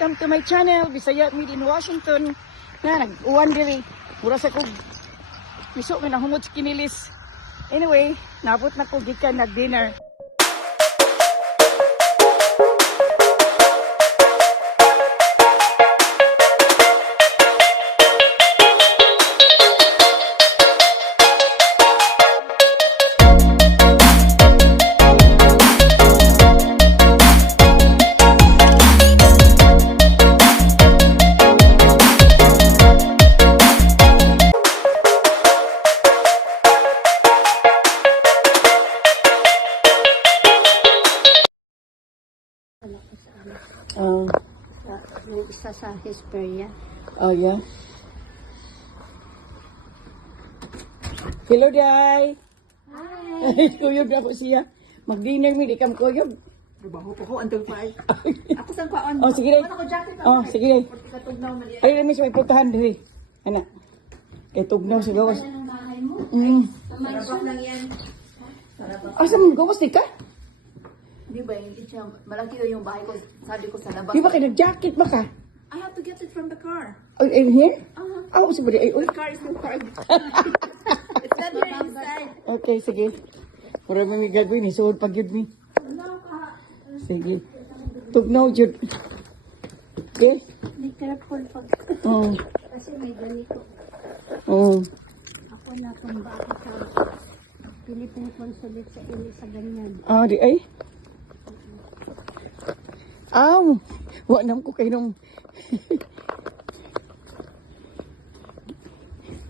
welcome to my channel, Bisaya made in Washington. Na, nag-uwan diri. Mura sa kog. Miso, minahumod sa kinilis. Anyway, nabot na ko gikan nag-dinner. Yung isa sa Hesperia. Oh, yeah. Hello, Day. Hi! Kuyog na ako siya. Mag-dinner mi, di kam kuyog. Trabaho ko until 5. Ako sang kaon. Oh, sige, Day. Ako jacket Oh, sige, Day. Katugnaw man yan. Ay, Remis, may putahan, Day. Anak. Kay tugnaw si gawas. Ang bahay mo? Sarabak lang yan. Asa mo gawas, di ka? Di ba, hindi siya, malaki yun yung bahay ko, sabi ko sa labas. Di ba kayo nag-jacket ba ka? I have to get it from the car. Oh, in here? Uh-huh. Oh, sabi ay, uy. The car is still parked. It's not here inside. Okay, sige. Mura may gagawin, isuod pag yun mi. Sige. Tugnaw, Jud. Okay? Be careful pag... Oh. Kasi may ganito. Oh. Ako na kung bakit sa Philippine Consulate sa ganyan. Ah, di ay. Aw! Wa nam ko kay nung...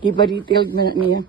Giba detailed na niya.